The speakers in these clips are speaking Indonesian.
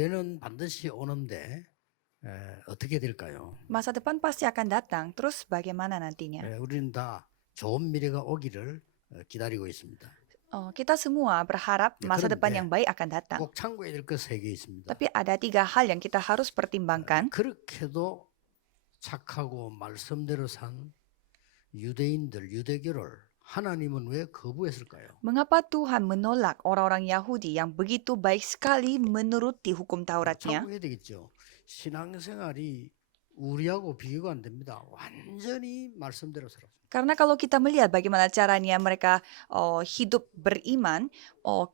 미래는 반드시 오는데 어떻게 될까요? Masa depan pasti akan datang. Terus bagaimana nantinya? 우리는 다 좋은 미래가 오기를 기다리고 있습니다. Kita semua berharap 네, masa depan 그런데 yang baik akan datang. 꼭 참고해야 될 것 세 개 있습니다. Tapi ada 3 hal yang kita harus pertimbangkan. 그렇게도 착하고 말씀대로 산 유대인들, 유대교를 하나님은 왜 거부했을까요? Mengapa Tuhan menolak orang-orang Yahudi yang begitu baik sekali menuruti hukum Tauratnya? 참고해야 되겠죠. 신앙생활이 우리하고 비교가 안 됩니다. 완전히 말씀대로 살았습니다. Karena kalau kita melihat bagaimana caranya mereka hidup beriman,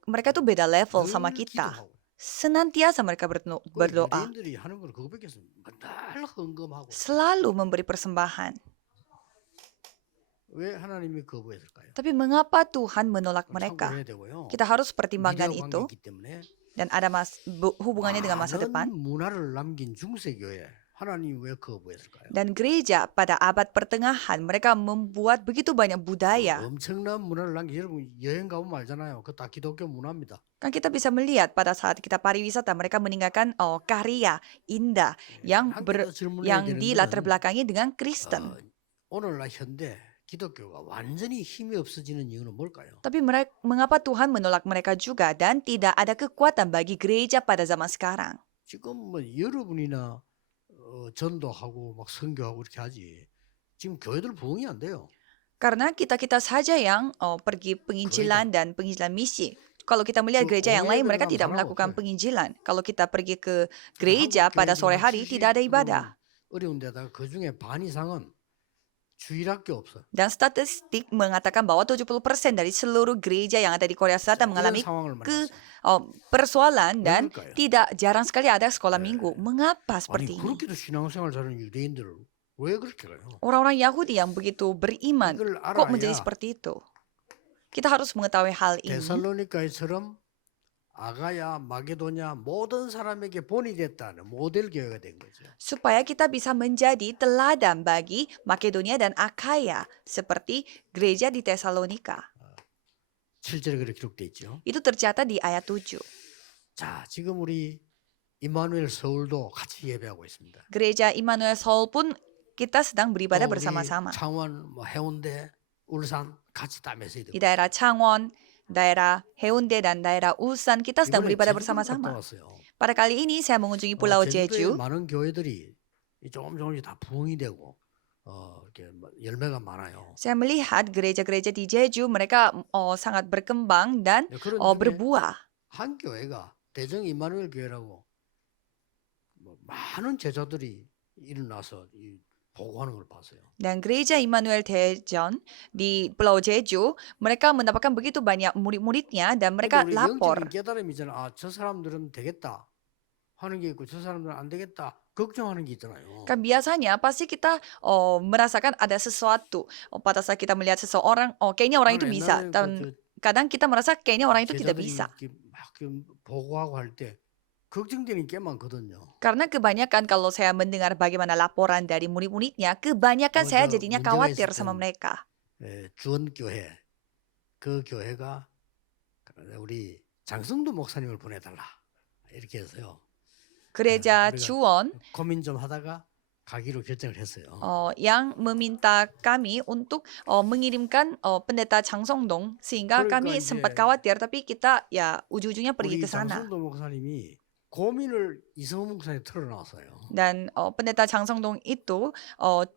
mereka tuh beda level sama 늘 kita. 기도하고 Senantiasa mereka 그 berdoa, 유대인들이 하는 걸 그거밖에 없습니다. 맨날 헌금하고 selalu memberi persembahan. 왜 하나님이 거부했을까요? Tapi mengapa Tuhan menolak 그걸 mereka? 참고해야 되고요. Kita harus pertimbangkan 미래와 itu 관계있기 때문에 dan ada hubungannya dengan masa depan. 많은 문화를 남긴 중세교회 하나님이 왜 거부했을까요? Dan gereja pada abad pertengahan mereka membuat begitu banyak budaya. 엄청난 문화를 남긴 여러분 여행 가보면 알잖아요. 그거 다 기독교 문화입니다. Kan kita bisa melihat pada saat kita pariwisata mereka meninggalkan karya indah yang 한국에서 질문해야 yang 되는 dilatar 거는 belakangi dengan Kristen. 오늘날 현대 기독교가 완전히 힘이 없어지는 이유는 뭘까요? Tapi mengapa Tuhan menolak mereka juga dan tidak ada kekuatan bagi gereja pada zaman sekarang? 지금 뭐 여러분이나 전도하고 막 선교하고 이렇게 하지. 지금 교회들 부흥이 안 돼요. Karena kita-kita saja yang pergi penginjilan dan penginjilan misi. Kalau kita melihat gereja yang lain, mereka tidak melakukan penginjilan. Kalau kita pergi ke gereja pada sore hari, tidak ada ibadah. 어려운 데다가 그 중에 반 이상은 주일학교 없어. Dan statistik mengatakan bahwa 70% dari seluruh gereja yang ada di Korea Selatan mengalami persoalan dan tidak jarang sekali ada sekolah minggu. Mengapa seperti ini? 그렇게도 신앙생활 잘하는 유대인들 왜 그렇게 가요? Orang-orang Yahudi yang begitu beriman kok menjadi seperti itu? Kita harus mengetahui hal ini. 데살로니가처럼 아가야, 마게도냐 모든 사람에게 본이 됐다는 모델 교회가 된 거죠. Supaya kita bisa menjadi teladan bagi Makedonia dan Akaya seperti gereja di Tesalonika. 7절에 그렇게 기록돼 있죠. Itu tercatat di ayat 7. 자, 지금 우리 이마누엘 서울도 같이 예배하고 있습니다. Gereja Immanuel Seoul pun kita sedang beribadah bersama-sama. 창원, 해운대, 울산 같이 다 메시지. Di daerah Changwon, daerah Haeundae dan daerah Ulsan kita sedang beribadah bersama-sama. Pada kali ini saya mengunjungi Pulau Jeju. 많은 교회들이 조금씩 다 부흥이 되고 이렇게 열매가 많아요. Saya melihat gereja-gereja di Jeju mereka sangat berkembang dan berbuah. 한 교회가 대정 임마누엘 교회라고 많은 제자들이 일어나서 보고하는 걸 봤어요. Dan gereja Immanuel Daejeon di Pulau Jeju, mereka mendapatkan begitu banyak murid-muridnya dan mereka lapor. 깨달음이잖아. 저 사람들은 되겠다 하는 게 있고 저 사람들은 안 되겠다 걱정하는 게 있잖아요. Kan biasanya pasti kita merasakan ada sesuatu pada saat kita melihat seseorang, kayaknya orang itu bisa. Dan kadang kita merasa kayaknya orang itu tidak bisa. 막 보고하고 할 때 걱정되는 게 많거든요. Karena kebanyakan kalau saya mendengar bagaimana laporan dari murid-muridnya, kebanyakan saya jadinya khawatir sama mereka. 주원교회 그 교회가 우리 장성도 목사님을 보내달라 이렇게 해서요. Gereja Chuon 고민 좀 하다가 가기로 결정을 했어요. yang meminta kami untuk mengirimkan pendeta Chang Song-dong sehingga kami sempat khawatir tapi kita ya ujung-ujungnya pergi ke sana. 장성도 목사님이 고민을 이성훈 목사님 털어놨어요. Dan pendeta Chang Song-dong itu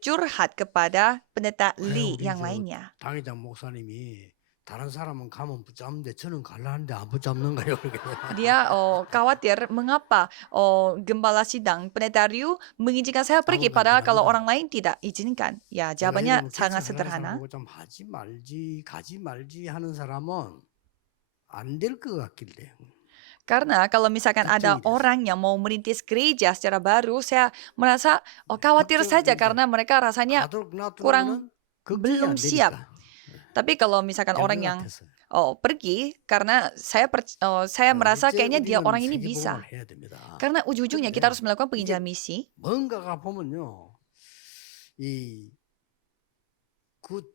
curhat kepada pendeta Lee yang lainnya. 당회장 목사님이 다른 사람은 가면 붙잡는데 저는 갈라는데 안 붙잡는가요? Dia khawatir mengapa gembala sidang pendeta Ryu mengizinkan saya pergi padahal kalau orang lain tidak izinkan. Ya jawabannya sangat sederhana. 좀 가지 말지 하는 사람은 안 될 것 같길래. Karena kalau misalkan ada orang yang mau merintis gereja secara baru, saya merasa khawatir saja karena mereka rasanya kurang belum siap. Tapi kalau misalkan orang yang pergi, karena saya merasa kayaknya dia orang ini bisa. Karena ujung-ujungnya kita harus melakukan penginjilan misi. 뭔가가 보면요, 그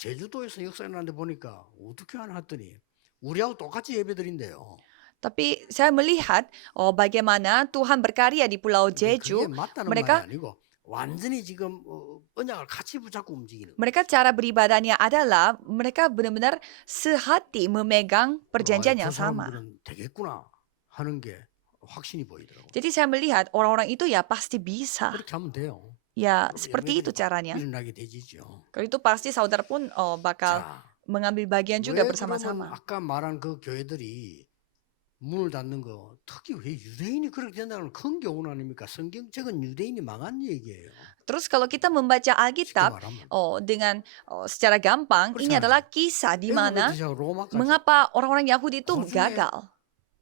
제주도에서 역사를 하는데 보니까 어떻게 하나 했더니 우리하고 똑같이 예배드린대요. Tapi saya melihat bagaimana Tuhan berkarya di Pulau 그게 Jeju. 맞다는 말이 Mereka 아니고 완전히 지금 언약을 같이 붙잡고 움직이는 거예요. mereka cara beribadahnya adalah mereka benar-benar sehati memegang perjanjian 저 yang sama. 사람들은 되겠구나 하는 게 확신이 보이더라고요. Jadi saya melihat orang-orang itu ya pasti bisa. 그렇게 하면 돼요. Ya 그럼 seperti itu 열매들이 막 caranya. 일어나게 되지죠. Kalau itu pasti saudara pun bakal 자, mengambil bagian juga 왜 그러면 bersama-sama. 아까 말한 그 교회들이 문을 닫는 거 특히 왜 유대인이 그렇게 된다는 큰 교훈 아닙니까? 성경책은 유대인이 망한 얘기예요. Terus kalau kita membaca 쉽게 Alkitab 말하면. dengan secara gampang, ini 그렇잖아요. adalah kisah di mana 애굽부터 로마까지 mengapa orang-orang Yahudi itu 그 중에 gagal.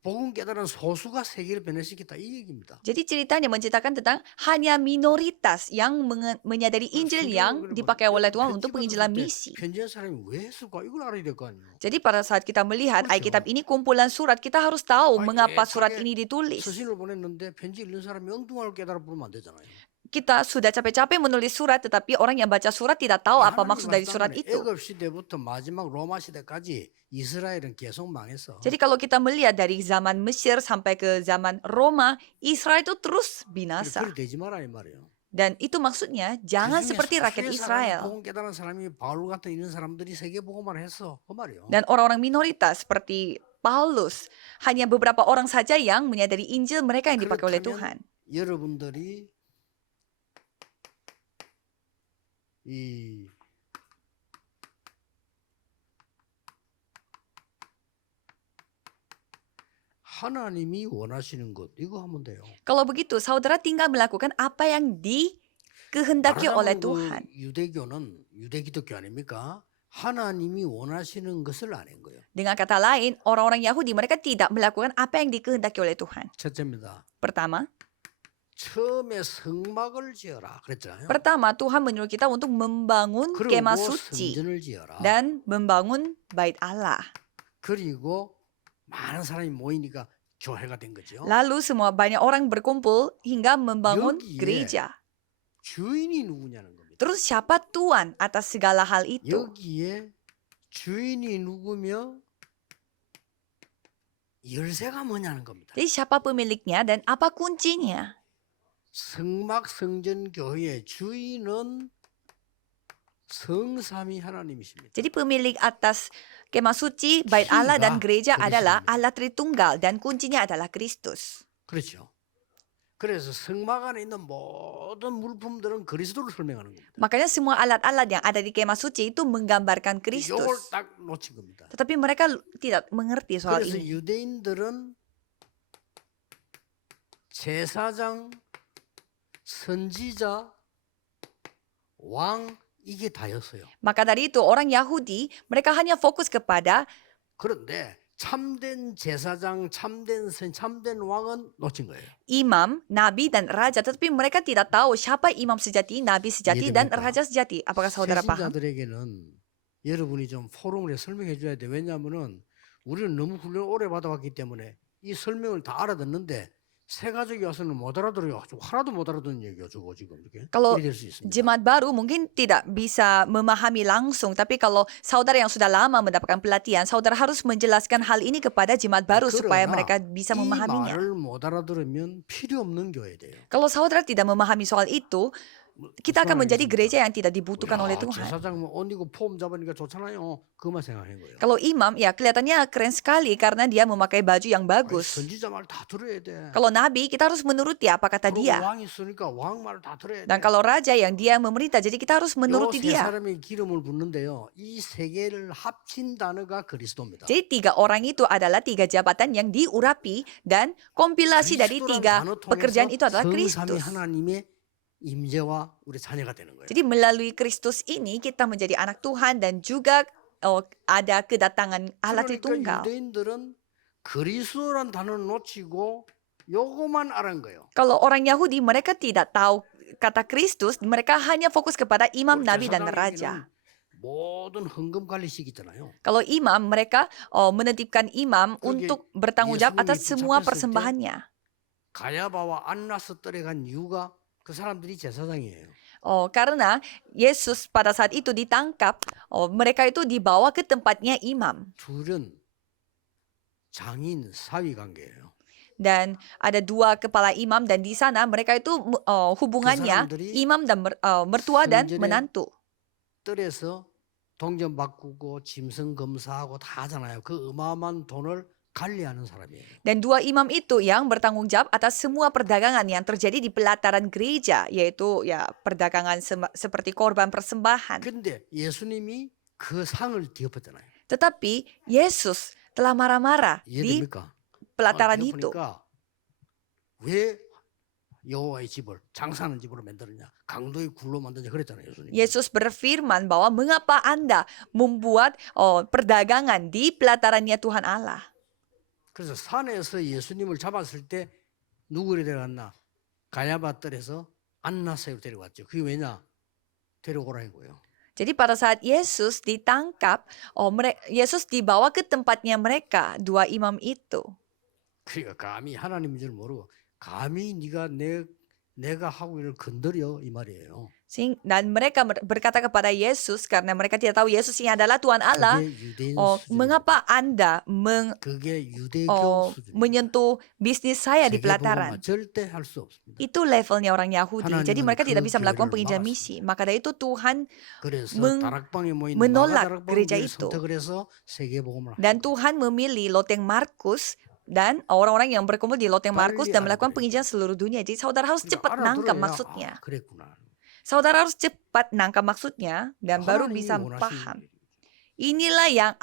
복음 깨달은 소수가 세계를 변화시켰다 이 얘기입니다. Jadi ceritanya menceritakan tentang hanya minoritas yang menyadari Injil yang dipakai oleh Tuhan untuk penginjilan misi. 편지한 사람이 왜 했을까? 이걸 알아야 될 거 아니에요. Jadi pada saat kita melihat 그렇죠. Alkitab ini kumpulan surat, kita harus tahu 아니, mengapa surat 애타게 ini ditulis. 서신을 보냈는데 편지 읽는 사람이 엉뚱한 걸 깨달아 부르면 안 되잖아요. Kita sudah capek-capek menulis surat, tetapi orang yang baca surat tidak tahu apa maksud dari surat itu. 애굽 시대부터 마지막 로마 시대까지 이스라엘은 계속 망했어. Jadi kalau kita melihat dari zaman Mesir sampai ke zaman Roma, Israel itu terus binasa. 그래 되지 마라 이 말이에요. Dan itu maksudnya jangan 그중에 seperti rakyat 소수의 Israel. 복음 깨달은 사람이 바울 같은 이런 사람들이 세계 복음만 했어. 그 말이에요. Dan orang-orang minoritas seperti Paulus, hanya beberapa orang saja yang menyadari Injil mereka yang dipakai oleh Tuhan. 그렇다면 여러분들이 이 하나님이 원하시는 것 이거 하면 돼요. Kalau begitu, saudara tinggal melakukan apa yang dikehendaki oleh 말하자면 그 Tuhan. 유대교는 유대 기독교 아닙니까? 하나님이 원하시는 것을 안 한 거예요. Dengan kata lain, orang-orang Yahudi mereka tidak melakukan apa yang dikehendaki oleh Tuhan. 첫째입니다. Pertama, 처음에 성막을 지어라 그랬잖아요. Tuhan menyuruh kita untuk membangun 그리고 kemah suci 성전을 지어라. dan membangun bait Allah. 그리고 많은 사람이 모이니까 교회가 된 거죠. Lalu semua banyak orang berkumpul hingga membangun 여기에 gereja. 주인이 누구냐는 겁니다. Terus siapa Tuhan atas segala hal itu? 여기에 주인이 누구며 열쇠가 뭐냐는 겁니다. Jadi siapa pemiliknya dan apa kuncinya? 성막 성전 교회의 주인은 성삼위 하나님이십니다. Jadi pemilik atas kemah suci, bait Allah dan gereja adalah Allah Tritunggal dan kuncinya adalah Kristus. 그렇죠. 그래서 성막 안에 있는 모든 물품들은 그리스도를 설명하는 겁니다. Makanya semua alat-alat yang ada di kemah suci itu menggambarkan 이걸 Kristus. 딱 놓친 겁니다. Tetapi mereka tidak mengerti soal 그래서 ini. 유대인들은 제사장, 선지자, 왕 이게 다였어요. Maka dari itu orang Yahudi mereka hanya fokus kepada 그런데 참된 제사장, 참된 왕은 놓친 거예요. imam, nabi dan raja, tetapi mereka tidak tahu siapa imam sejati, nabi sejati dan 이해됩니까? raja sejati. Apakah saudara paham? 새신자들에게는 여러분이 좀 포럼을 해서 설명해 줘야 돼. 왜냐하면은 우리는 너무 훈련을 오래 받아왔기 때문에 이 설명을 다 알아듣는데 새 가족이 와서는 못 알아들어요. 하나도 못 알아듣는 얘기요. 저거 지금 이렇게 Kalau 일이 될 수 있습니다. jemaat baru mungkin tidak bisa memahami langsung, tapi kalau saudara yang sudah lama mendapatkan pelatihan, saudara harus menjelaskan hal ini kepada jemaat baru supaya mereka bisa 이 memahaminya. 말을 못 알아들으면 필요 없는 교회돼요. Kalau saudara tidak memahami soal itu, kita akan menjadi gereja yang tidak dibutuhkan oleh Tuhan. 제사장 뭐 언니고 폼 잡으니까 좋잖아요. 그것만 생각하는 거예요. Kalau imam, ya kelihatannya keren sekali karena dia memakai baju yang 아니, bagus. 선지자 말 다 들어야 돼. Kalau nabi, kita harus menuruti apa kata 그리고 dia. 왕 있으니까 왕 말 다 들어야 돼. Dan kalau raja yang dia memerintah, jadi kita harus menuruti 세 dia. 사람이 기름을 붓는데요. 이 세 개를 합친 단어가 그리스도입니다. Jadi 3 orang itu adalah 3 jabatan yang diurapi dan kompilasi dari 3 pekerjaan itu adalah 성삼위 Kristus. 하나님의 임재와 우리 자녀가 되는 거예요. Jadi melalui Kristus ini kita menjadi anak Tuhan dan juga ada kedatangan Allah 그러니까 Tritunggal. 유대인들은 그리스도란 단어를 놓치고 요거만 알은 거예요. Kalau orang Yahudi mereka tidak tahu kata Kristus, mereka hanya fokus kepada imam, nabi dan raja. 모든 헌금 관리식 있잖아요. Kalau imam, mereka menitipkan imam untuk bertanggung jawab atas semua persembahannya. 가야바와 안나스 뜰에 간 이유가 그 사람들이 제사장이에요. Karena Yesus pada saat itu ditangkap, mereka itu dibawa ke tempatnya imam. 둘은 장인 사위 관계예요. Dan ada dua kepala imam dan di sana mereka itu hubungannya 사람들이 imam dan mertua dan 성전에 menantu. 뜰에서 동전 바꾸고 짐승 검사하고 다 하잖아요. 그 어마어마한 돈을 관리하는 사람이에요. Dan dua imam itu yang bertanggung jawab atas semua perdagangan yang terjadi di pelataran gereja, yaitu ya perdagangan seperti korban persembahan. 근데 예수님이 그 상을 뒤엎었잖아요. Tetapi Yesus telah marah-marah di 이해됩니까? pelataran itu. 뒤엎으니까 왜 여호와의 집을 장사하는 집으로 만들었냐? 강도의 굴로 만드냐 그랬잖아요, 예수님. Yesus berfirman bahwa mengapa Anda membuat perdagangan di pelatarannya Tuhan Allah. 그래서 산에서 예수님을 잡았을 때 누구를 데려갔나? 가야바 뜰에서 안나사를 데려갔죠. 그게 왜냐? 데려오라는 거예요. Jadi pada saat Yesus ditangkap, Yesus dibawa ke tempatnya mereka, dua imam itu. 그러니까 감히 하나님인 줄 모르고 감히 네가 내가 하고 일을 건드려 이 말이에요. Dan mereka berkata kepada Yesus karena mereka tidak tahu Yesus ini adalah Tuhan Allah. 그게 유대인 Mengapa Anda 그게 유대교 수준. menyentuh bisnis saya di pelataran? 절대 할 수 없습니다. Itu levelnya orang Yahudi. Jadi mereka tidak bisa melakukan 교회를 penginjilan 막았습니다. misi. Maka dari itu Tuhan 그래서 다락방에 모인 menolak 마가 gereja 다락방을 itu. 선택을 해서 세계복음을 Dan Tuhan memilih loteng Markus dan orang-orang yang berkumpul di loteng Markus dan melakukan penginjilan seluruh dunia. Jadi saudara harus cepat nangkap maksudnya. 그랬구나. Saudara harus cepat nangkap maksudnya dan baru 하나님이 bisa 원하시는 paham. 일이에요.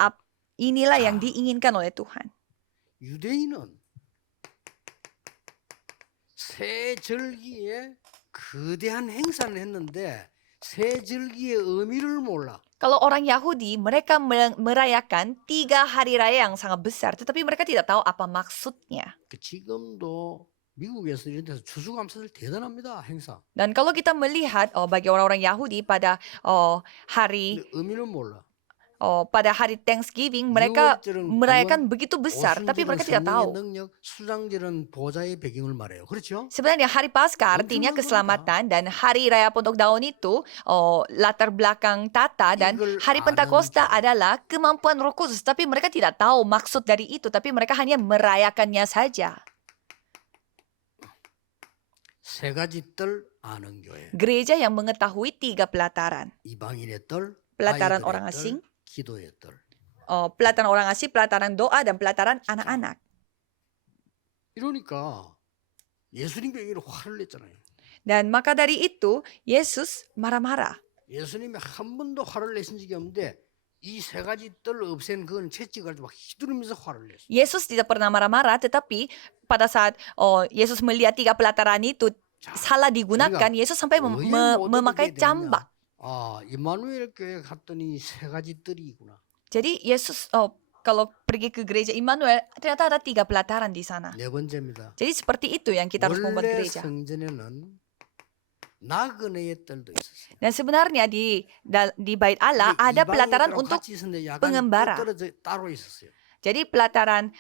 Inilah yang diinginkan oleh Tuhan. 유대인은 새 절기에 거대한 행사를 했는데 새 절기의 의미를 몰라. Kalau orang Yahudi, mereka merayakan 3 hari raya yang sangat besar, tetapi mereka tidak tahu apa maksudnya. 지금도 미국에서 이런 데서 추수감사절 대단합니다. 행사. Dan kalau kita melihat bagi orang-orang Yahudi pada hari 근데 의미는 몰라. pada hari Thanksgiving mereka 유월절은 merayakan begitu besar, tapi 오순절은 mereka tidak 성령의 tahu. 능력, 수장절은 보좌의 배경을 말해요. 그렇죠? Sebenarnya hari Paskah artinya 엄청난 keselamatan dan hari raya Pondok Daun itu latar belakang tata dan 이걸 hari 아는 Pentakosta 자. adalah kemampuan Roh Kudus, tapi mereka tidak tahu maksud dari itu, tapi mereka hanya merayakannya saja. 세 가지 뜰 아는 교회. Gereja yang mengetahui 3 pelataran. 이방인의 뜰, Pelataran 아이들의 orang 뜰, asing, 기도의 뜰. pelataran orang asing, pelataran doa, dan pelataran anak-anak. 이러니까 예수님에게 화를 냈잖아요. Dan maka dari itu, Yesus marah-marah. 예수님이 한 번도 화를 내신 적이 없는데 이 세 가지 뜰을 없앤 그건 채찍을 막 휘두르면서 화를 냈어요. Yesus tidak pernah marah-marah, tetapi pada saat Yesus melihat 3 pelataran itu salah digunakan, Yesus sampai memakai cambak. 아, 이마누엘 교회 갔더니 세 가지 뜰이구나. Jadi Yesus kalau pergi ke gereja Immanuel ternyata ada 3 pelataran di sana. 네 번째입니다. Jadi seperti itu yang kita harus membuat 원래 gereja. 성전에는 나그네의 뜰도 있었어요. Dan sebenarnya di bait Allah ada pelataran untuk pengembara. 따로 있었어요. Jadi pelataran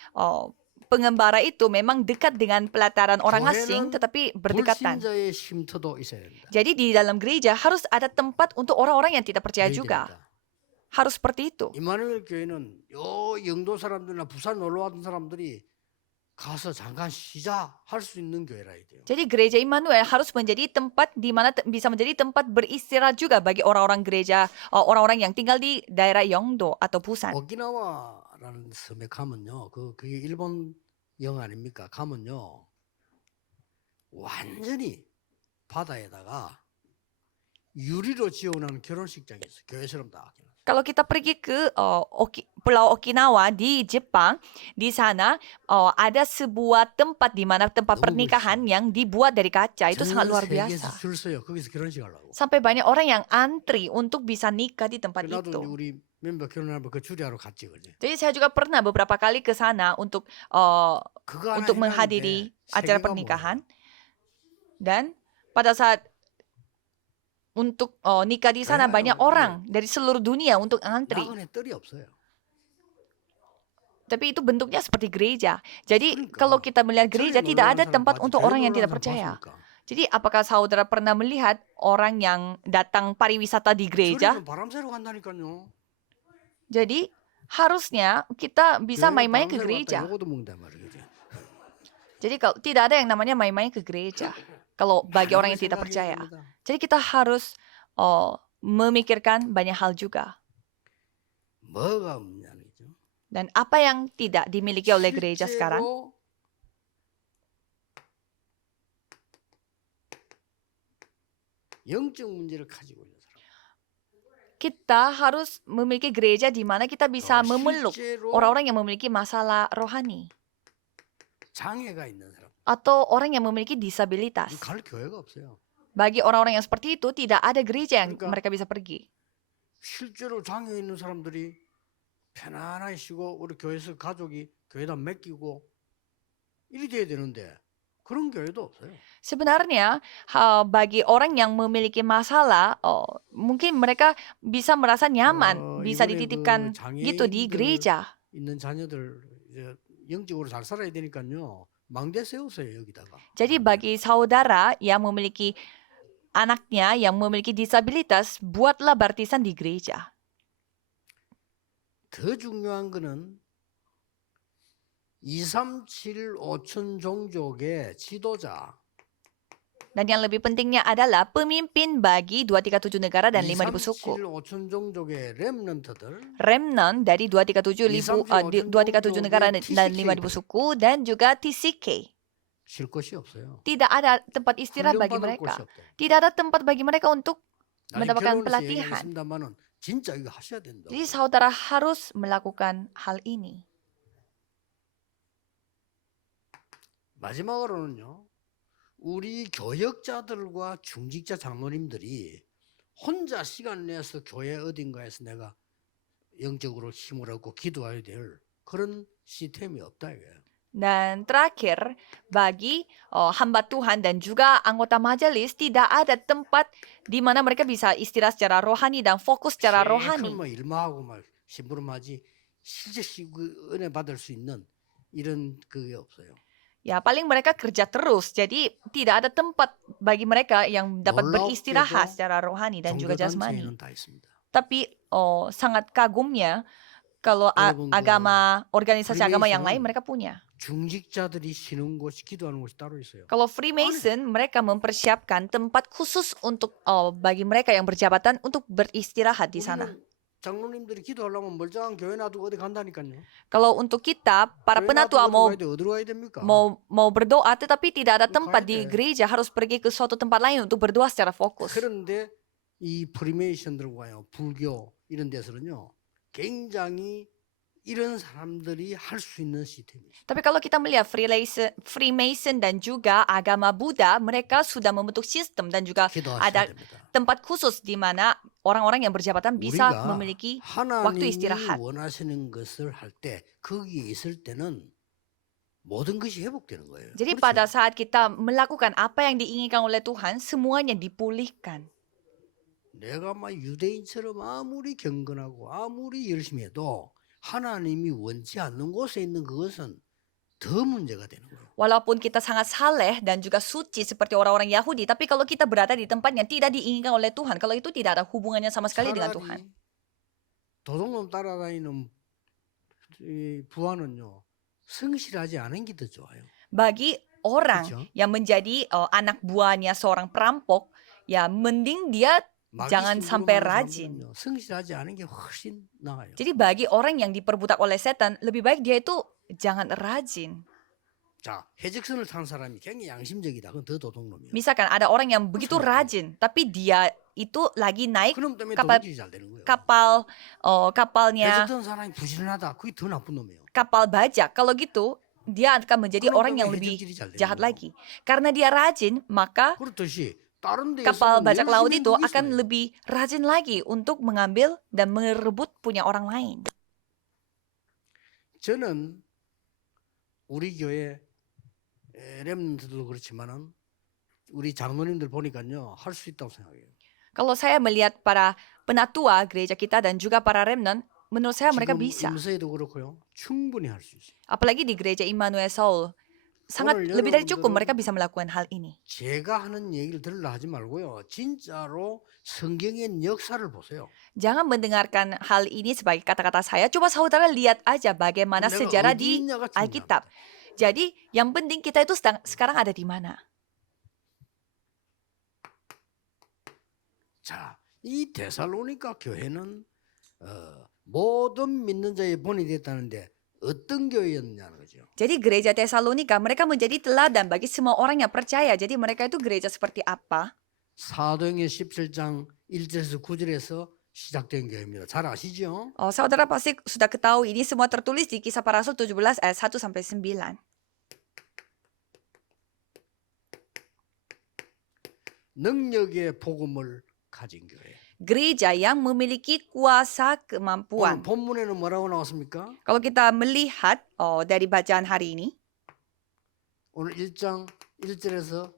pengembara itu memang dekat dengan pelataran orang asing tetapi berdekatan. 불신자의 쉼터도 있어야 된다. Jadi di dalam gereja harus ada tempat untuk orang-orang yang tidak percaya juga. Harus seperti itu. 이마누엘 교회는 요 영도 사람들이나 부산 놀러 왔던 사람들이 가서 잠깐 쉬자 할 수 있는 교회라 돼요. Jadi gereja Immanuel harus menjadi tempat di mana bisa menjadi tempat beristirahat juga bagi orang-orang gereja, orang-orang yang tinggal di daerah Yongdo atau Busan. 오키나와라는 섬에 가면요, 그게 일본 영 아닙니까? 가면요, 완전히 바다에다가 유리로 지어놓은 결혼식장이 있어요. 교회처럼 다. Kalau kita pergi ke Pulau Okinawa di Jepang, di sana ada sebuah tempat di mana tempat pernikahan yang dibuat dari kaca. Itu sangat luar biasa. Sampai banyak orang yang antri untuk bisa nikah di tempat itu. Jadi saya juga pernah beberapa kali ke sana untuk menghadiri acara pernikahan. Dan pada saat untuk nikah di sana banyak orang dari seluruh dunia untuk antri. Tapi itu bentuknya seperti gereja. Jadi kalau kita melihat gereja tidak ada tempat untuk orang yang tidak percaya. Jadi apakah saudara pernah melihat orang yang datang pariwisata di gereja? Jadi harusnya kita bisa 교회 main-main ke 방송에 왔다 gereja. 요거도 먹는단 말이에요. 그죠? Jadi kalau tidak ada yang namanya main-main ke gereja. Kalau bagi orang yang tidak 생각해야 percaya. 됩니다. Jadi kita harus memikirkan banyak hal juga. 뭐가 없냐는 거죠. Dan apa yang tidak dimiliki oleh gereja sekarang? 실제로 영적 문제를 가지고 있는 사람. Kita harus memiliki gereja di mana kita bisa memeluk 실제로 orang-orang yang memiliki masalah rohani. 장애가 있는 사람. Atau orang yang memiliki disabilitas. 갈 교회가 없어요. Bagi orang-orang yang seperti itu, tidak ada gereja yang 그러니까 mereka bisa pergi. 실제로 장애 있는 사람들이 편안하게 쉬고 우리 교회에서 가족이 교회에다 맡기고 이리 돼야 되는데 그런 교회도 없어요. Sebenarnya, bagi orang yang memiliki masalah, mungkin mereka bisa merasa nyaman, bisa 이번에 그 dititipkan gitu di 장애인들 gereja. 있는 자녀들 이제 영적으로 잘 살아야 되니까요. 망대 세우세요 여기다가. Jadi bagi saudara yang memiliki anaknya yang memiliki disabilitas, buatlah baptisan di gereja. 더 중요한 거는 237 5천 종족의 지도자. Dan yang lebih pentingnya adalah pemimpin bagi 237 negara dan 5.000 suku. 237 5천 종족의 렘넌트들. Remnant dari 237 negara dan 5.000 suku dan juga TCK. 쉴 곳이 없어요. Tidak ada tempat istirahat bagi 훈련받을 mereka. 곳이 없대요. Tidak ada tempat bagi mereka untuk 나중에 mendapatkan 결혼해서 pelatihan. 얘기하겠습니다만은 진짜 이거 하셔야 된다. Jadi saudara harus melakukan hal ini. 마지막으로는요. 우리 교역자들과 중직자 장로님들이 혼자 시간 내서 교회 어딘가에서 내가 영적으로 힘을 얻고 기도해야 될 그런 시스템이 없다 이거예요. Dan terakhir, bagi hamba Tuhan dan juga anggota majelis, tidak ada tempat di mana mereka bisa istirahat secara rohani dan fokus secara rohani. 뭐 일마하고 막 심부름하지 실제 은혜 받을 수 있는 이런 그게 없어요. Ya, paling mereka kerja terus. Jadi tidak ada tempat bagi mereka yang dapat beristirahat secara rohani dan juga jasmani. 종교단체에는 다 있습니다. Tapi sangat kagumnya kalau agama, organisasi agama yang lain mereka punya. 중직자들이 쉬는 곳이 기도하는 곳이 따로 있어요. Kalau Freemason, mereka mempersiapkan tempat khusus untuk bagi mereka yang berjabatan untuk beristirahat di sana. 장로님들이 기도하려면 멀쩡한 교회 놔두고 어디 간다니까요. Kalau untuk kita, para 교회 penatua 놔두고 어디로 가야 됩니까? mau berdoa, tetapi tidak ada tempat di 가야 돼. gereja, harus pergi ke suatu tempat lain untuk berdoa secara fokus. 그런데 이 프리메이션들과요, 불교 이런 데서는요, 굉장히 이런 사람들이 할 수 있는 시스템이에요. Tapi kalau kita melihat Freemason dan juga agama Buddha, mereka sudah membentuk sistem dan juga ada tempat khusus di mana orang-orang yang berjabatan bisa memiliki waktu istirahat. 하나님이 원하시는 것을 할 때 거기에 있을 때는 모든 것이 회복되는 거예요. Jadi 그렇죠? pada saat kita melakukan apa yang diinginkan oleh Tuhan, semuanya dipulihkan. 내가 막 유대인처럼 아무리 경건하고 아무리 열심히 해도 하나님이 원치 않는 곳에 있는 그것은 더 문제가 되는 거예요. Walaupun kita sangat saleh dan juga suci seperti orang-orang Yahudi, tapi kalau kita berada di tempat yang tidak diinginkan oleh Tuhan, kalau itu tidak ada hubungannya sama sekali dengan Tuhan. 도둑놈 따라다니는 이 부하는요, 성실하지 않은 게 더 좋아요. Bagi orang 그렇죠? yang menjadi anak buahnya seorang perampok, ya mending dia jangan sampai rajin. 성실하지 않은 게 훨씬 나아요. Jadi bagi orang yang diperbudak oleh setan, lebih baik dia itu jangan rajin. 자, 해적선을 탄 사람이 굉장히 양심적이다. 그건 더 도둑놈이에요. Misalkan ada orang yang begitu rajin, tapi dia itu lagi naik 그럼 때문에 kapal- 도둑질이 잘 되는 거예요. kapalnya, 해적 탄 사람이 부지런하다. 그게 더 나쁜 놈이에요. kapal bajak. Kalau gitu, dia akan menjadi 그럼 orang yang 때문에 lebih 해적질이 잘 되는 jahat 거예요. lagi. Karena dia rajin, maka 그렇듯이 다른 데에서 kapal bajak laut itu 열심히 akan 있어요. lebih rajin lagi untuk mengambil dan merebut punya orang lain. 저는 우리 교회 렘넌트들도 그렇지만은 우리 장로님들 보니까요 할 수 있다고 생각해요. Kalau saya melihat para penatua gereja kita dan juga para remnant, menurut saya mereka 지금 bisa. 임서에도 그렇고요 충분히 할 수 있어요. Apalagi di gereja Immanuel Seoul. sangat 오늘 lebih dari cukup 여러분들은 mereka bisa melakukan hal ini. 제가 하는 얘기를 들으려 하지 말고요. 진짜로 성경의 역사를 보세요. Jangan mendengarkan hal ini sebagai kata-kata saya. Coba saudara lihat aja bagaimana 내가 sejarah 어디 di 있냐가 Alkitab. 중요합니다. Jadi yang penting kita itu sekarang ada di mana. 자, 이 데살로니가 교회는 모든 믿는 자의 본이 됐다는데 어떤 교회였냐는 거죠. Jadi gereja Tesalonika mereka menjadi teladan bagi semua orang yang percaya. Jadi mereka itu gereja seperti apa? 사도행전 17장 1절에서 9절에서 시작된 교회입니다. 잘 아시죠? Oh, saudara pasti sudah ketahui ini semua tertulis di Kisah Para Rasul 17 ayat 1 sampai 9. 능력의 복음을 가진 교회. Gereja yang memiliki kuasa 오늘 kemampuan. 본문에는 뭐라고 나왔습니까? Kalau kita melihat dari bacaan hari ini, 오늘 1장 1절에서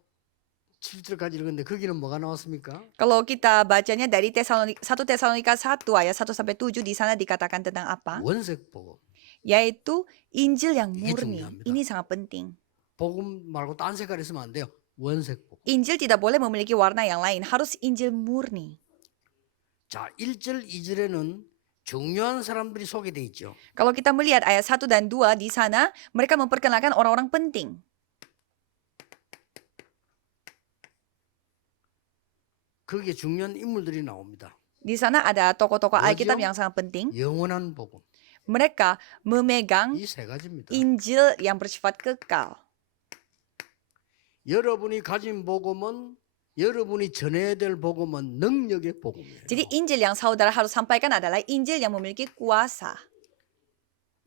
7절까지 읽었는데 거기는 뭐가 나왔습니까? kalau kita bacanya dari 1 Tesalonika 1 ayat 1 sampai 7 di sana dikatakan tentang apa? 원색 복음. Yaitu Injil yang Ini murni. 중요합니다. Ini sangat penting. 복음 말고 딴 색깔 있으면 안 돼요. 원색 복음. Injil tidak boleh memiliki warna yang lain, harus Injil murni. 자, 1절 2절에는 중요한 사람들이 소개돼 있죠. Kalau kita melihat ayat 1 dan 2 di sana, mereka memperkenalkan orang-orang penting. 거기에 중요한 인물들이 나옵니다. Di sana ada tokoh-tokoh 뭐죠? Alkitab yang sangat penting. 영원한 복음. Mereka memegang 이 세 가지입니다. Injil yang bersifat kekal. 여러분이 가진 복음은 여러분이 전해야 될 복음은 능력의 복음이에요. Jadi Injil yang saudara harus sampaikan adalah Injil yang memiliki kuasa.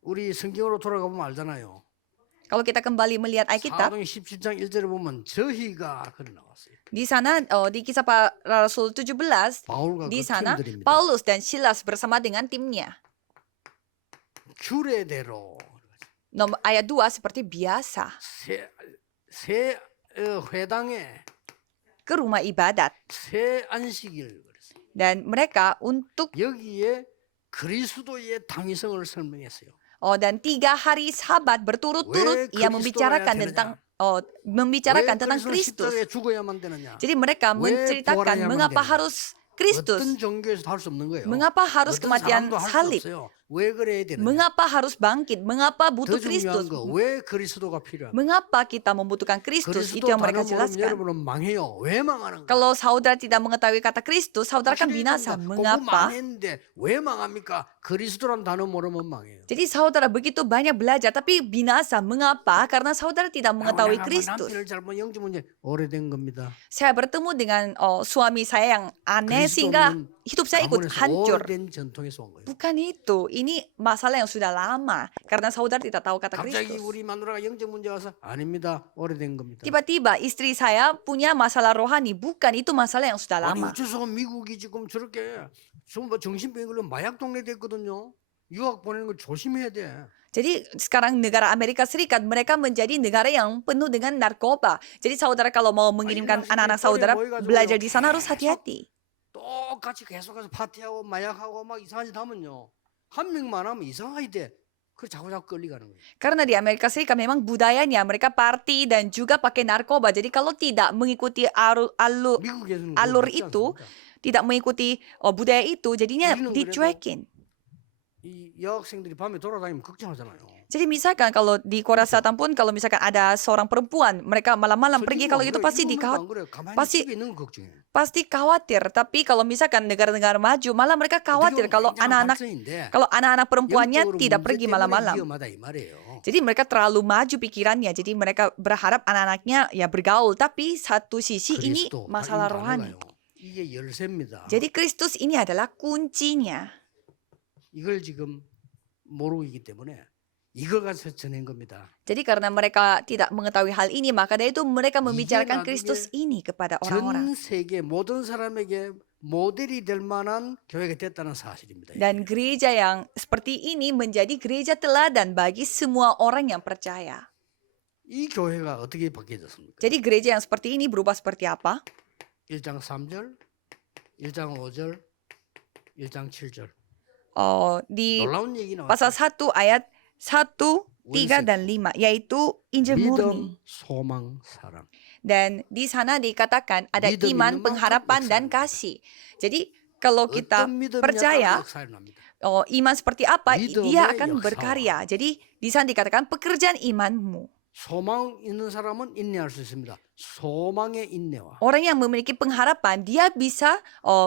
우리 성경으로 돌아가 보면 알잖아요. Kalau kita kembali melihat Alkitab, 사도행 17장 1절에 보면 저희가 그래 나왔어요. di sana di Kisah Para Rasul 17, 바울과 di 그 sana 팀들입니다. Paulus dan Silas bersama dengan timnya. 규례대로 Ayat 2 seperti biasa 새 회당에 ke rumah ibadat. 새 안식일 그랬어요. Dan mereka untuk 여기에 그리스도의 당위성을 설명했어요. dan 3 hari Sabat berturut-turut 왜 ia 그리스도가 membicarakan 해야 tentang 왜 membicarakan tentang 그리스도는 Kristus. 십자가에 죽어야만 되느냐? Jadi mereka 왜 menceritakan 부활해야만 mengapa 되느냐? harus Kristus, 어떤 종교에서도 할 수 없는 거예요. mengapa harus 어떤 kematian 사람도 할 수 salib, 없어요. 왜 그래야 되느냐? mengapa harus bangkit, mengapa 더 butuh 중요한 Kristus, 거 왜 그리스도가 필요한가? mengapa kita membutuhkan Kristus, itu 그리스도 yang mereka 단어 모르면 jelaskan. 여러분은 망해요. 왜 망하는가? Kalau saudara tidak mengetahui kata Kristus, saudara akan binasa. 공부 Mengapa? 많이 했는데 왜 망합니까? 그리스도란 단어 모르면 망해요. Jadi saudara begitu banyak belajar, tapi binasa. Mengapa? Karena saudara tidak mengetahui 내가 Kristus. 남편을 잘못 영적 문제 오래된 겁니다. Saya bertemu dengan suami saya yang aneh 그리스도 sehingga 없는 hidup saya ikut 가문에서 hancur. 오래된 전통에서 온 거예요. Bukan itu, ini masalah yang sudah lama karena saudara tidak tahu kata 갑자기 Kristus. 우리 마누라가 영적 문제 와서 아닙니다. 오래된 겁니다. Tiba-tiba istri saya punya masalah rohani, bukan itu masalah yang sudah 아니 lama. 어째서 미국이 지금 저렇게 뭐 정신병이 걸려 마약 동네 됐거든요. 유학 보내는 걸 조심해야 돼. Jadi sekarang negara Amerika Serikat mereka menjadi negara yang penuh dengan narkoba. Jadi saudara kalau mau mengirimkan anak-anak saudara belajar di sana harus hati-hati. 똑같이 계속해서 파티하고 마약하고 막 이상한 짓 하면요. 한 명만 하면 이상하게 돼. 그 자꾸 끌려가는 거예요. Karena di Amerika Serikat memang budayanya mereka party dan juga pakai narkoba. Jadi kalau tidak mengikuti 미국에서는 alur 그렇지 itu, 않습니다. tidak mengikuti budaya itu, jadinya 우리는 dicuekin. 이 여학생들이 밤에 돌아다니면 걱정하잖아요. Jadi misalkan kalau di Korea Selatan pun kalau misalkan ada seorang perempuan, mereka malam-malam pergi, kalau itu pasti pasti- pasti khawatir. Tapi kalau misalkan negara-negara maju, malah mereka khawatir kalau anak-anak perempuannya tidak pergi malam-malam. Jadi mereka terlalu maju pikirannya. Jadi mereka berharap anak-anaknya ya bergaul. Tapi satu sisi ini masalah rohani. 이게 열쇠입니다. Jadi Kristus ini adalah kuncinya. 이걸 지금 모르고 있기 때문에 이거 가서 전한 겁니다. Jadi karena mereka tidak mengetahui hal ini, maka dari itu mereka membicarakan 나중에 Kristus ini kepada 전 orang-orang. 세계 모든 사람에게 모델이 될 만한 교회가 됐다는 사실입니다. Dan gereja yang seperti ini menjadi gereja teladan bagi semua orang yang percaya. 이 교회가 어떻게 바뀌어졌습니까? Jadi gereja yang seperti ini berubah seperti apa? 1장 3절, 1장 5절, 1장 7절. Di 놀라운 얘기 pasal 나왔어요. 1 ayat 1, 3 dan 5, yaitu Injil murni. 믿음, 소망, 사랑. Dan di sana dikatakan ada 믿음 iman, 있는 만큼 pengharapan, dan 역사를 kasih. Jadi kalau kita 어떤 믿음이냐 따라 percaya 역사를 납니다. iman seperti apa, dia 믿음의 akan 역사와 berkarya. Jadi di sana dikatakan pekerjaan imanmu. 소망 있는 사람은 인내할 수 있습니다. 소망의 인내와 Orang yang memiliki pengharapan, dia bisa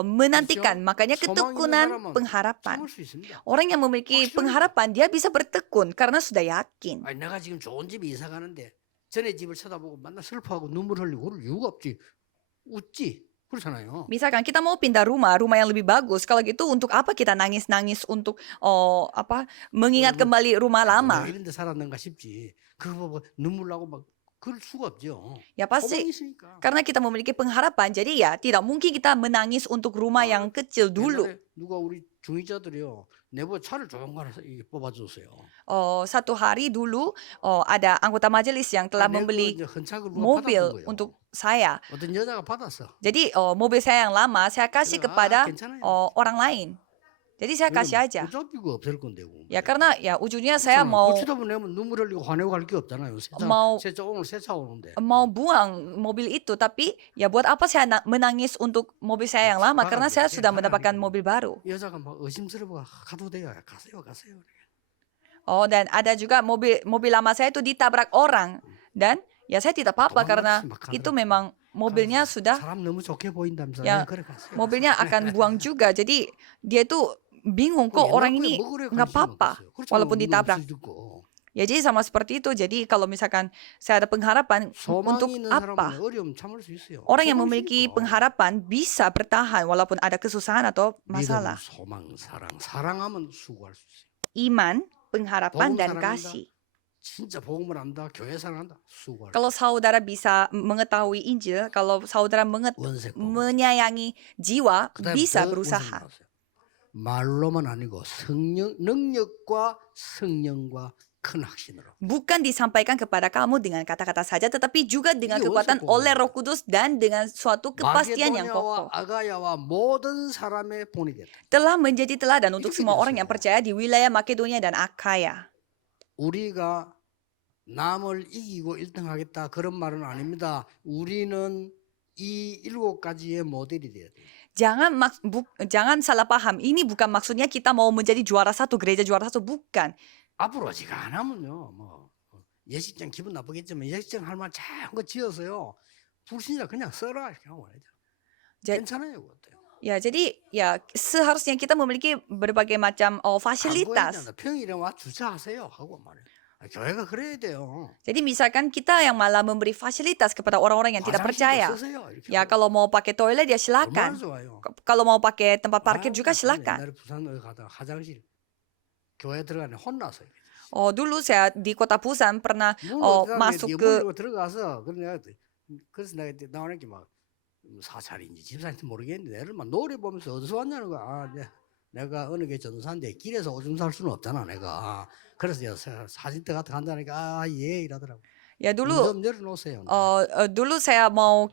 menantikan. 그렇죠? Makanya 소망 있는 ketukunan 사람은 pengharapan. 참을 수 있습니다. Orang yang memiliki 확실하니까. pengharapan, dia bisa bertekun karena sudah yakin. 아니, 내가 지금 좋은 집에 이사 가는데 전에 집을 쳐다보고 맨날 슬퍼하고 눈물 흘리고 그럴 이유가 없지. 웃지. 그렇잖아요. Misalkan kita mau pindah rumah yang lebih bagus, kalau gitu untuk apa kita nangis-nangis untuk mengingat 뭐, kembali rumah 내가 lama? 이런 데 살았는가 싶지. 그거 보고 눈물 나고 막 그럴 수가 없죠. Ya 소망이 pasti 있으니까. karena kita memiliki pengharapan, jadi ya tidak mungkin kita menangis untuk rumah yang kecil dulu. 옛날에 누가 우리 중위자들이요. 내부 차를 좋은 거 하나 뽑아줬어요. Satu hari dulu ada anggota majelis yang telah 내가 membeli 이제 헌차를 누가 mobil 받아준 거예요. untuk saya. 어떤 여자가 받았어. Jadi mobil saya yang lama saya kasih 그래서, kepada 괜찮아요. orang lain. Jadi saya kasih aja. 붙잡히고 없을 건데. Ya karena ya ujungnya saya mau 그렇다 보면 눈물 흘리고 화내고 갈 게 없잖아요. 오늘 세차 오는데. mau buang mobil itu, tapi ya buat apa saya menangis untuk mobil saya yang lama karena saya sudah mendapatkan mobil baru. 여자가 막 의심스러워 가도 돼요. 가세요. Dan ada juga mobil lama saya itu ditabrak orang dan ya saya tidak apa-apa karena itu memang mobilnya sudah 사람 너무 좋게 보인다면서. ya 그래 가세요. mobilnya akan buang juga. Jadi dia tuh bingung kok orang ini nggak apa-apa walaupun ditabrak. Ya jadi sama seperti itu. Jadi kalau misalkan saya ada pengharapan untuk apa? Orang yang memiliki pengharapan bisa bertahan walaupun ada kesusahan atau masalah. Iman, pengharapan, dan kasih. Kalau saudara bisa mengetahui Injil, kalau saudara menyayangi jiwa, bisa berusaha. 말로만 아니고 능력과 성령과 큰 확신으로. Bukan disampaikan kepada kamu dengan kata-kata saja, tetapi juga dengan kekuatan oleh Roh Kudus dan dengan suatu kepastian yang kokoh. 아가야와 모든 사람의 본이 됐다. Telah menjadi teladan untuk semua orang yang percaya di wilayah Makedonia dan Akaya. 우리가 남을 이기고 1등하겠다 그런 말은 아닙니다. 우리는 이 7가지의 모델이 돼야 돼요. Jangan salah paham. Ini bukan maksudnya kita mau menjadi juara satu, gereja juara satu, bukan. 앞으로 지가 안 하면요, 예식장 기분 나쁘겠지만 예식장 할 만 작은 거 지어서요, 불신자 그냥 써라 이렇게 하고 말이죠. 괜찮아요, 그것도. Ya, jadi ya seharusnya kita memiliki berbagai macam fasilitas. 평일에 와 주차하세요 하고 말이에요. 교회가 그래야 돼요. Jadi misalkan kita yang malah memberi fasilitas kepada orang-orang yang tidak percaya. Ya kalau mau pakai toilet ya silakan. Kalau mau pakai tempat parkir juga silakan. Dulu saya di kota Busan pernah masuk ke 사찰인지 집사인지 모르겠는데 애를 막 노래 보면서 어디서 왔냐는 거야. 내가 어느 게 전도사인데 길에서 오줌 살 수는 없잖아 내가. 그래서 사진 때 같은 간다니까 예 이러더라고. Ya dulu 내려놓으세요. dulu saya mau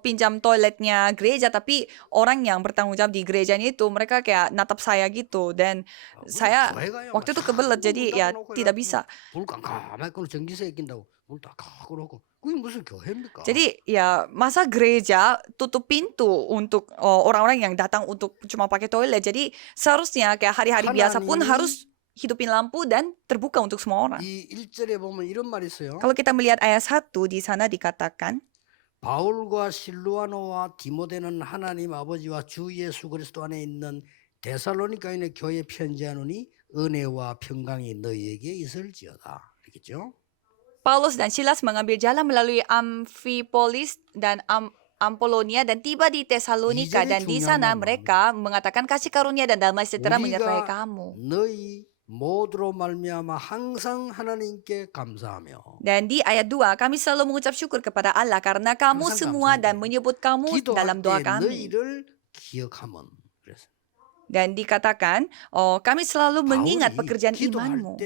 pinjam toiletnya gereja, tapi orang yang bertanggung jawab di gerejanya itu mereka kayak natap saya gitu dan saya waktu itu kebelet jadi ya tidak bisa. Jadi ya masa gereja tutup pintu untuk orang-orang yang datang untuk cuma pakai toilet. Jadi seharusnya kayak hari-hari biasa pun harus hidupin lampu dan terbuka untuk semua orang. Kalau kita melihat ayat 1 di sana dikatakan, 바울과 실루아노와 디모데는 하나님 아버지와 주 예수 그리스도 안에 있는 데살로니가인의 교회에 편지하노니 은혜와 평강이 너희에게 있을지어다. 그렇겠죠? Paulus dan Silas mengambil jalan melalui Amfipolis dan Ampolonia dan tiba di Tesalonika, dan di sana mereka mengatakan kasih karunia dan damai sejahtera menyertai kamu. 모두로 말미암아 항상 하나님께 감사하며. Dan di ayat 2 kami selalu mengucap syukur kepada Allah karena kamu semua dan menyebut kamu dalam doa kami. Dan dikatakan kami selalu mengingat pekerjaan imanmu.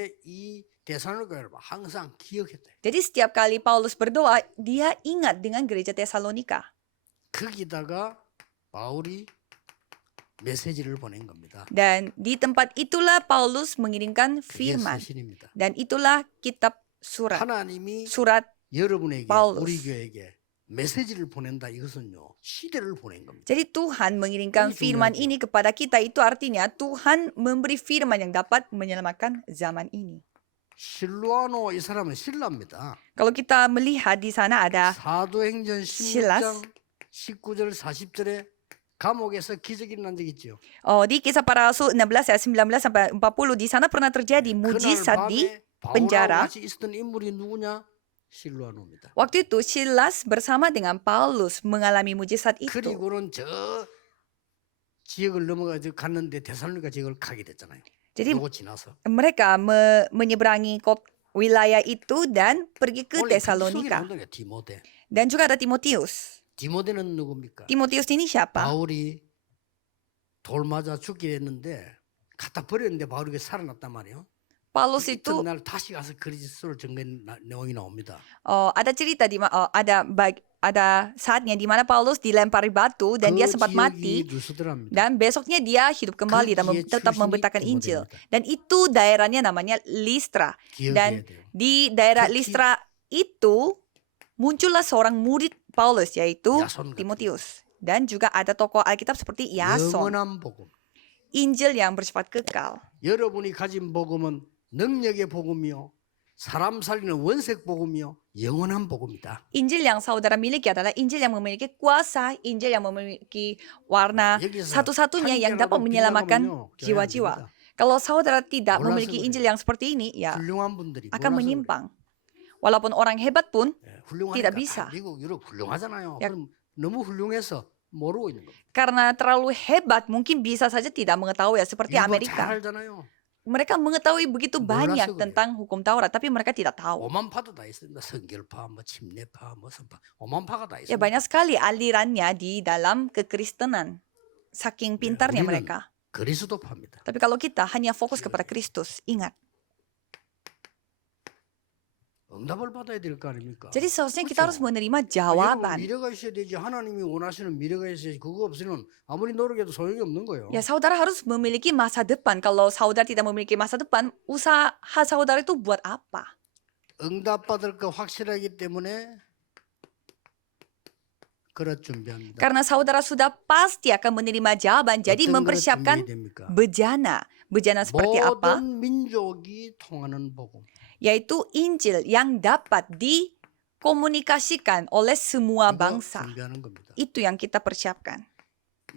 Jadi setiap kali Paulus berdoa dia ingat dengan gereja Tesalonika. 거기다가 바울이 메시지를 보낸 겁니다. Dan di tempat itulah Paulus mengirimkan 그게 firman. 서신입니다. Dan itulah kitab 하나님이 surat 여러분에게 Paulus. 우리 교회에게 메시지를 보낸다 이것은요 시대를 보낸 겁니다. Jadi Tuhan mengirimkan Ini firman 중요하죠. ini kepada kita, itu artinya Tuhan memberi firman yang dapat menyelamatkan zaman ini. 실로아노 이 사람은 신라입니다. Kalau kita melihat di sana ada 사도행전 Silas. 16장 19절 40절에 감옥에서 기적이 일어난 적 있죠. di kisah para rasul 16 ayat 19 sampai 40 di sana pernah terjadi 그날 mujizat di 밤에 바울하고 penjara. 같이 있었던 인물이 누구냐? 실로아노입니다. Waktu itu Silas bersama dengan Paulus mengalami mujizat itu. 그리고는 저 지역을 넘어가서 갔는데 데살로니가 지역을 가게 됐잖아요. Jadi 요거 지나서. mereka menyeberangi wilayah itu dan pergi ke 원래 그 속에 Tesalonika. 나오는 게 디모데. Dan juga ada Timotius. 디모데는 누굽니까? Timotius ini siapa? 바울이 돌 맞아 죽게 됐는데 갖다 버렸는데 바울이 살아났단 말이에요. Paulus itu 이튿날 다시 가서 그리스도를 전개한 내용이 나옵니다. ada cerita ada saatnya di mana Paulus dilempari batu dan dia sempat mati. Dan besoknya dia hidup kembali dan tetap memberitakan Injil. Dan itu daerahnya namanya Listra. Dan di daerah Listra itu muncullah seorang murid Paulus yaitu Timotius. Dan juga ada tokoh Alkitab seperti Yason. Injil yang bersifat kekal. 여러분이 가진 복음은 능력의 복음이요, 사람 살리는 원색 복음이요, 영원한 복음이다. Injil yang saudara miliki adalah Injil yang memiliki kuasa, Injil yang memiliki warna satu-satunya yang dapat menyelamatkan jiwa-jiwa. Kalau saudara tidak memiliki Injil yang seperti ini, ya akan menyimpang. Walaupun orang hebat pun tidak bisa. Ya, 너무 훌륭해서 모르고 있는 겁니다. karena terlalu hebat, mungkin bisa saja tidak mengetahui ya seperti Amerika. Mereka mengetahui begitu banyak tentang hukum Taurat, tapi mereka tidak tahu. Ya banyak sekali alirannya di dalam kekristenan. Saking pintarnya mereka. Tapi kalau kita hanya fokus kepada Kristus, ingat. 응답을 받아야 될 거 아닙니까? Jadi seharusnya kita harus menerima jawaban. 미래가 있어야 되지. 하나님이 원하시는 미래가 있어야지. 그거 없으면 아무리 노력해도 소용이 없는 거예요. Ya saudara harus memiliki masa depan. Kalau saudara tidak memiliki masa depan, usaha saudara itu buat apa? 응답 받을 거 확실하기 때문에 그릇 준비합니다. Karena saudara sudah pasti akan menerima jawaban, jadi mempersiapkan bejana. Bejana seperti apa? 모든 민족이 통하는 복음. Yaitu Injil yang dapat dikomunikasikan oleh semua bangsa. Itu yang kita persiapkan.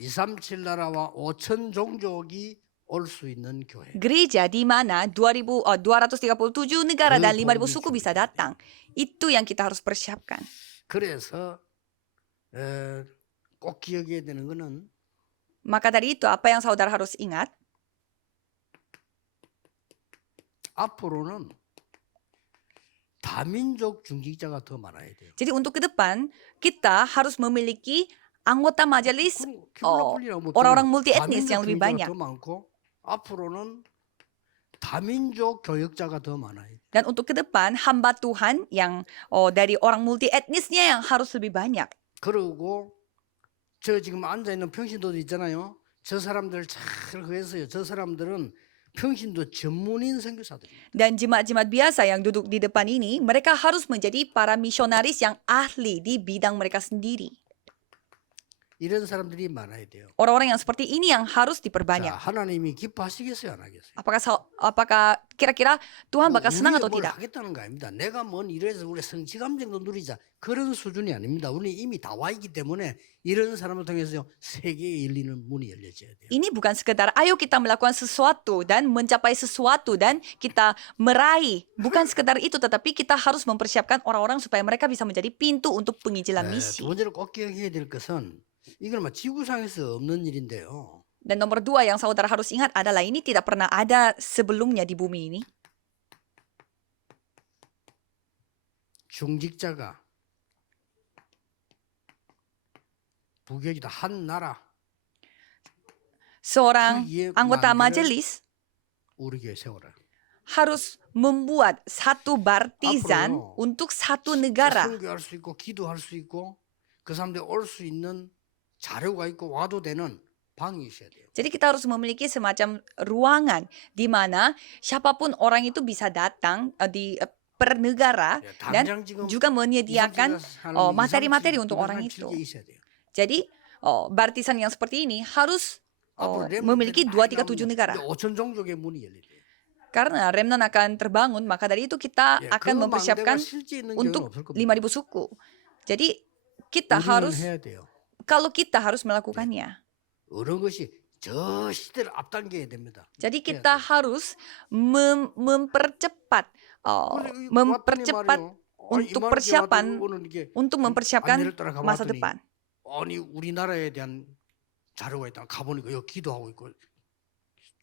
237 나라와 5천 종족이 올 수 있는 교회. Gereja di mana 237 negara dan 5.000 suku bisa datang. Itu yang kita harus persiapkan. 그래서 꼭 기억해야 되는 거는 Maka dari itu apa yang saudara harus ingat? 앞으로는 다민족 중직자가 더 많아야 돼요. Jadi untuk ke depan kita harus memiliki anggota majelis orang-orang multi etnis yang lebih banyak. 더 많고 앞으로는 다민족 교역자가 더 많아요. Dan untuk ke depan hamba Tuhan yang dari orang multi etnisnya yang harus lebih banyak. 그리고 저 지금 앉아 있는 평신도도 있잖아요. 저 사람들 잘 그랬어요. 저 사람들은 평신도 전문인 선교사들입니다. Dan jemaat-jemaat biasa yang duduk di depan ini, mereka harus menjadi para misionaris yang ahli di bidang mereka sendiri. 이런 사람들이 많아야 돼요. Orang-orang yang seperti ini yang harus diperbanyak. 자, 하나님이 기뻐하시겠어요, 안 하겠어요? Apakah kira-kira Tuhan bakal senang atau tidak? 하겠다는 거 아닙니다. 내가 뭔 이래서 우리 성취 감정도 누리자 그런 수준이 아닙니다. 우리 이미 다 와 있기 때문에 이런 사람을 통해서 세계에 열리는 문이 열려져야 돼요. Ini bukan sekedar ayo kita melakukan sesuatu dan mencapai sesuatu dan kita meraih. Bukan sekedar itu, tetapi kita harus mempersiapkan orang-orang supaya mereka bisa menjadi pintu untuk penginjilan misi. 두 번째로 꼭 기억해야 될 것은 이건 지구상에서 없는 일인데요. Dan nomor 2 yang saudara harus ingat adalah ini tidak pernah ada sebelumnya di bumi ini. 중직자가 부교이다 한 나라 seorang anggota majelis 우리 교회 세워라. harus membuat satu baptisan untuk satu negara. 설교할 수 있고 기도할 수 있고 그 사람들이 올 수 있는 자료가 있고 와도 되는 방이 있어야 돼요. Jadi kita harus memiliki semacam ruangan di mana siapapun orang itu bisa datang di per negara 예, dan 당장 지금 juga menyediakan materi-materi untuk 집에 orang 살 itu. 게 있어야 돼요. Jadi baptisan yang seperti ini harus 앞으로 memiliki 렘넌트들이 2, 3, 7 많이 negara. 나오면 5천 종족의 문이 열리대요. Karena remnant akan terbangun, maka dari itu kita 예, 그 akan 망대가 mempersiapkan 실제 있는 교회는 untuk 없을 겁니다. 5.000 suku. Jadi kita 우리는 harus, 해야 돼요. kalau kita harus melakukannya. 어느 것이 저 시대를 앞당겨야 됩니다. Jadi kita harus mempercepat untuk persiapan untuk mempersiapkan masa depan. 아니 우리나라에 대한 자료가 있다. 가보니까 여기 기도하고 있고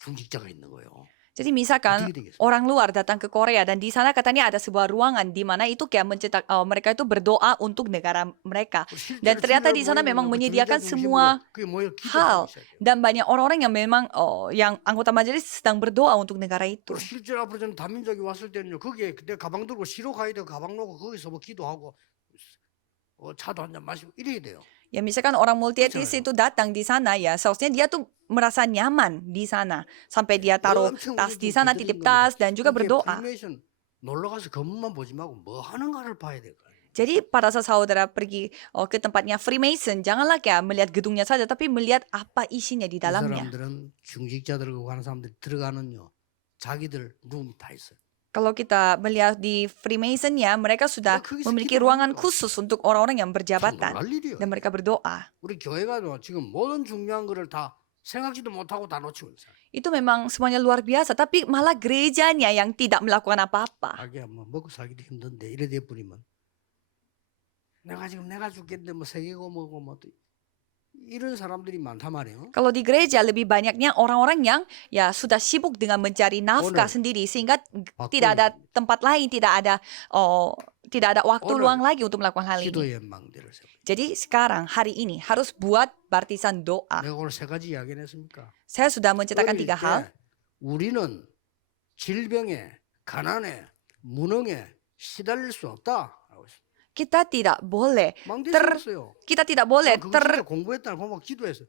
중직자가 있는 거예요. Jadi misalkan 어떻게 되겠어요? orang luar datang ke Korea dan di sana katanya ada sebuah ruangan di mana itu kayak mencetak mereka itu berdoa untuk negara mereka. Dan ternyata di sana memang menyediakan semua hal dan banyak orang-orang yang memang yang anggota majelis sedang berdoa untuk negara itu. 실제로 앞으로 저는 다민족이 왔을 때는요. 거기에 내 가방 들고 시로 가야 돼요. 가방 놓고 거기서 뭐 기도하고 차도 한 잔 마시고 이래야 돼요. Ya misalkan orang multi etnis itu datang di sana ya, seharusnya dia tuh merasa nyaman di sana. Sampai dia taruh tas di sana, titip tas dan juga berdoa. 놀러 가서 건물만 보지 말고 뭐 하는가를 봐야 될 거예요. Jadi pada saat saudara pergi ke tempatnya Freemason, janganlah kayak melihat gedungnya saja, tapi melihat apa isinya di 이 dalamnya. 사람들은 중직자들하고 가는 사람들이 들어가는요. 자기들 룸이 다 있어요. Kalau kita melihat di Freemason ya, mereka sudah memiliki ruangan khusus untuk orang-orang yang berjabatan 놀랄 일이에요. dan mereka berdoa. 우리 교회가 지금 모든 중요한 거를 다 생각지도 못하고 다 놓치고 있어요. Itu memang semuanya luar biasa, tapi malah gerejanya yang tidak melakukan apa-apa. 자기야 뭐 먹고 살기도 힘든데 이래 돼 버리면 내가 죽겠는데 뭐 세계고 뭐고 뭐 이런 사람들이 많단 말이에요. Kalau di gereja lebih banyaknya orang-orang yang ya sudah sibuk dengan mencari nafkah sendiri sehingga tidak ada tempat lain, tidak ada waktu luang lagi untuk melakukan hal ini. 기도의 망대를 세워. Jadi sekarang hari ini harus buat baptisan doa. 내가 오늘 세 가지 이야기 했습니까? Saya sudah menceritakan 3 hal. 우리는 질병에, 가난에, 무능에 시달릴 수 없다. Kita tidak boleh 망대 세웠어요. kita tidak boleh 그거 진짜 공부했다는 거 기도해서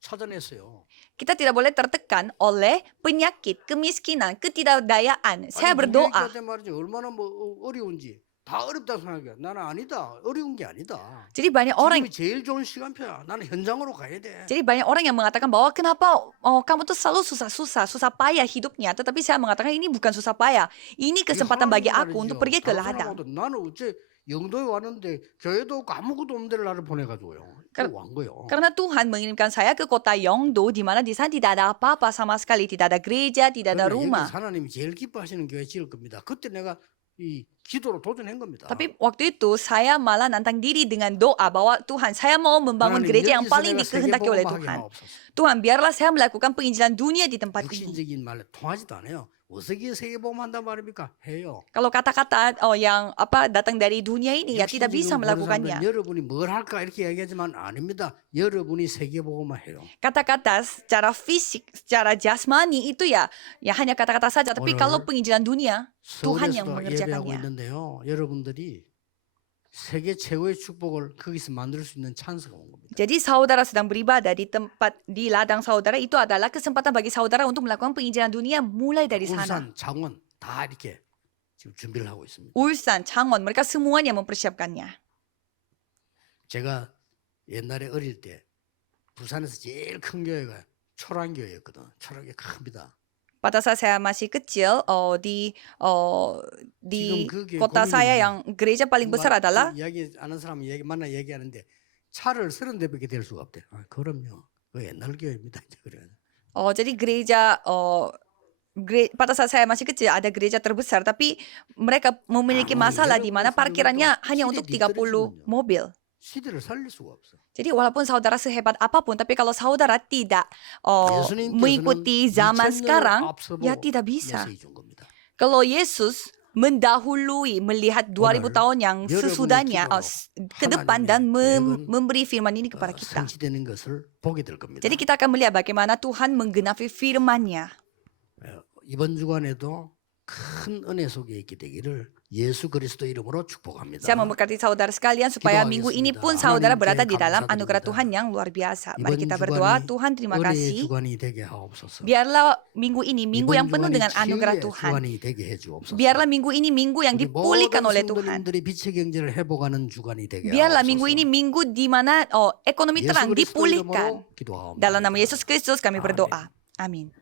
찾아냈어요. kita tidak boleh tertekan oleh penyakit, kemiskinan, ketidakdayaan. Saya berdoa. 말이지 얼마나 뭐 어려운지 다 어렵다 생각해. 나는 아니다. 어려운 게 아니다. Jadi banyak orang 지금이 제일 좋은 시간표야. 나는 현장으로 가야 돼. Jadi banyak orang yang mengatakan bahwa kenapa kamu tuh selalu susah payah hidupnya. Tetapi saya mengatakan ini bukan susah payah. Ini kesempatan bagi aku untuk pergi ke ladang. 나는 어째 영도에 왔는데 교회도 없고 아무것도 없는 데를 나를 보내가지고요. 온 거예요. Karena Tuhan mengirimkan saya ke kota Yeongdo di mana di sana tidak ada apa-apa sama sekali, tidak ada gereja, tidak ada rumah. 하나님이 제일 기뻐하시는 교회 지을 겁니다. 그때 내가 이 기도로 도전한 겁니다. Tapi waktu itu saya malah nantang diri dengan doa bahwa Tuhan, saya mau membangun gereja yang paling dikehendaki oleh Tuhan. Tuhan, biarlah saya melakukan penginjilan dunia di tempat ini. 육신적인 말로 통하지도 않아요. 어떻게 세계복음 한단 말입니까? 해요. Kalau kata-kata yang datang dari dunia ini ya tidak bisa melakukannya. 여러분이 뭘 할까 이렇게 얘기하지만 아닙니다. 여러분이 세계복음만 해요. Kata-kata secara fisik, secara jasmani itu ya hanya kata-kata saja. Tapi kalau penginjilan dunia, Tuhan yang mengerjakannya. 있는데요. 여러분들이 세계 최고의 축복을 거기서 만들 수 있는 찬스가 온 겁니다. Jadi saudara sedang beribadah di ladang saudara, itu adalah kesempatan bagi saudara untuk melakukan penginjilan dunia mulai dari sana. 울산, 창원 다 이렇게 지금 준비를 하고 있습니다. Ulsan, Changwon, mereka semuanya mempersiapkannya. 제가 옛날에 어릴 때 부산에서 제일 큰 교회가 초랑교회였거든. 초랑이 큽니다. Pada saat saya masih kecil, di kota saya yang gereja paling besar adalah 이야기 아는 사람 만나 얘기하는데 차를 30대밖에 될 수가 없대. 그럼요. 그 옛날 교회입니다. 그래. jadi gereja pada saat saya masih kecil ada gereja terbesar, tapi mereka memiliki masalah di mana parkirannya hanya untuk 30 mobil. 시대를 살릴 수가 없어. Jadi walaupun saudara sehebat apapun, tapi kalau saudara tidak mengikuti zaman sekarang, ya tidak bisa. Kalau Yesus mendahului melihat 2000 tahun yang sesudahnya ke depan dan memberi firman ini kepada kita. Jadi kita akan melihat bagaimana Tuhan menggenapi firman-Nya. 이번 주간에도 큰 은혜 속에 있게 되기를 예수 그리스도 이름으로 축복합니다. Saya memberkati saudara sekalian supaya minggu ini pun saudara berada di dalam anugerah Tuhan yang luar biasa. Mari kita berdoa. Tuhan, terima 은혜의 kasih. 주간이 되게 하옵소서. Biarlah minggu ini minggu yang 이번 penuh 주간이 dengan anugerah 치유의 Tuhan. 주간이 되게 해주옵소서. Biarlah minggu ini minggu yang 우리 dipulihkan 모든 oleh Tuhan. 성도님들이 빛의 경제를 회복하는 주간이 되게 Biarlah 하옵소서. minggu ini minggu di mana ekonomi 예수 terang 그리스도 dipulihkan. 이름으로 기도하옵나이다. Dalam nama Yesus Kristus kami berdoa. Amin.